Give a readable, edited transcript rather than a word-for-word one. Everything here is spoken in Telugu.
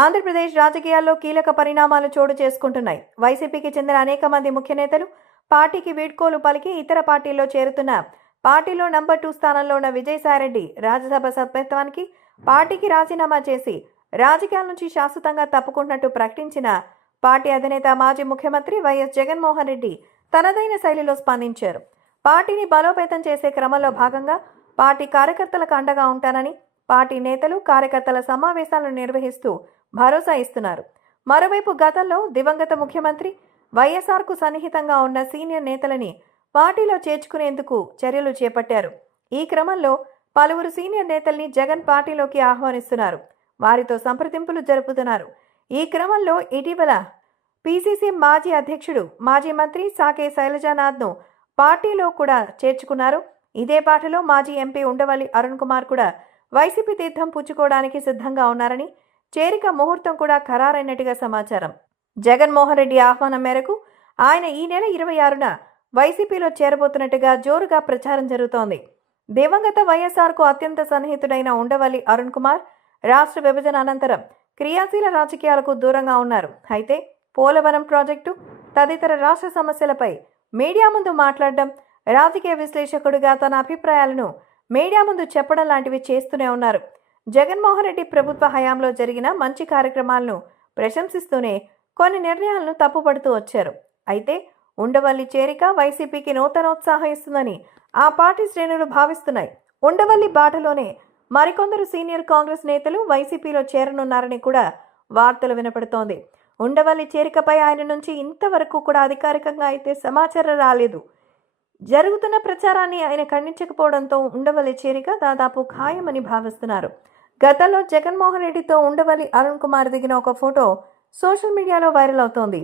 ఆంధ్రప్రదేశ్ రాజకీయాల్లో కీలక పరిణామాలు చోటు చేసుకుంటున్నాయి. వైసీపీకి చెందిన అనేక మంది ముఖ్య నేతలు పార్టీకి వీడ్కోలు పలికి ఇతర పార్టీల్లో చేరుతున్న పార్టీలో నంబర్ 2 స్థానంలో ఉన్న విజయసాయిరెడ్డి రాజ్యసభ సభ్యత్వానికి పార్టీకి రాజీనామా చేసి రాజకీయాల నుంచి శాశ్వతంగా తప్పుకుంటున్నట్టు ప్రకటించిన పార్టీ అధినేత మాజీ ముఖ్యమంత్రి వైఎస్ జగన్మోహన్ రెడ్డి తనదైన శైలిలో స్పందించారు. పార్టీని బలోపేతం చేసే క్రమంలో భాగంగా పార్టీ కార్యకర్తలకు అండగా ఉంటానని పార్టీ నేతలు కార్యకర్తల సమావేశాలను నిర్వహిస్తూ భరోసా ఇస్తున్నారు. మరోవైపు గతంలో దివంగత ముఖ్యమంత్రి వైఎస్ఆర్కు సన్నిహితంగా ఉన్న సీనియర్ నేతలని పార్టీలో చేర్చుకునేందుకు చర్యలు చేపట్టారు. ఈ క్రమంలో పలువురు సీనియర్ నేతల్ని జగన్ పార్టీలోకి ఆహ్వానిస్తున్నారు. వారితో సంప్రదింపులు జరుపుతున్నారు. ఈ క్రమంలో ఇటీవల పిసిసి మాజీ అధ్యక్షుడు మాజీ మంత్రి సాకే శైలజానాథ్ను పార్టీలో కూడా చేర్చుకున్నారు. ఇదే పార్టీలో మాజీ ఎంపీ ఉండవల్లి అరుణ్ కుమార్ కూడా వైసీపీ తీర్థం పుచ్చుకోవడానికి సిద్ధంగా ఉన్నారని, చేరిక ముహూర్తం కూడా ఖరారైనట్టుగా సమాచారం. జగన్మోహన్ రెడ్డి ఆహ్వానం మేరకు ఆయన ఈ నెల 26న వైసీపీలో చేరబోతున్నట్టుగా జోరుగా ప్రచారం జరుగుతోంది. దివంగత వైఎస్ఆర్కు అత్యంత సన్నిహితుడైన ఉండవల్లి అరుణ్ కుమార్ రాష్ట్ర విభజన అనంతరం క్రియాశీల రాజకీయాలకు దూరంగా ఉన్నారు. అయితే పోలవరం ప్రాజెక్టు తదితర రాష్ట్ర సమస్యలపై మీడియా ముందు మాట్లాడడం, రాజకీయ విశ్లేషకుడిగా తన అభిప్రాయాలను మీడియా ముందు చెప్పడం లాంటివి చేస్తూనే ఉన్నారు. జగన్మోహన్ రెడ్డి ప్రభుత్వ హయాంలో జరిగిన మంచి కార్యక్రమాలను ప్రశంసిస్తూనే కొన్ని నిర్ణయాలను తప్పుపడుతూ వచ్చారు. అయితే ఉండవల్లి చేరిక వైసీపీకి నూతనోత్సాహం ఇస్తుందని ఆ పార్టీ శ్రేణులు భావిస్తున్నాయి. ఉండవల్లి బాటలోనే మరికొందరు సీనియర్ కాంగ్రెస్ నేతలు వైసీపీలో చేరనున్నారని కూడా వార్తలు వినపడుతోంది. ఉండవల్లి చేరికపై ఆయన నుంచి ఇంతవరకు కూడా అధికారికంగా అయితే సమాచారం రాలేదు. జరుగుతున్న ప్రచారాన్ని ఆయన ఖండించకపోవడంతో ఉండవల్లి చేరిక దాదాపు ఖాయమని భావిస్తున్నారు. గతంలో జగన్మోహన్ రెడ్డితో ఉండవల్లి అరుణ్ కుమార్ దిగిన ఒక ఫోటో సోషల్ మీడియాలో వైరల్ అవుతోంది.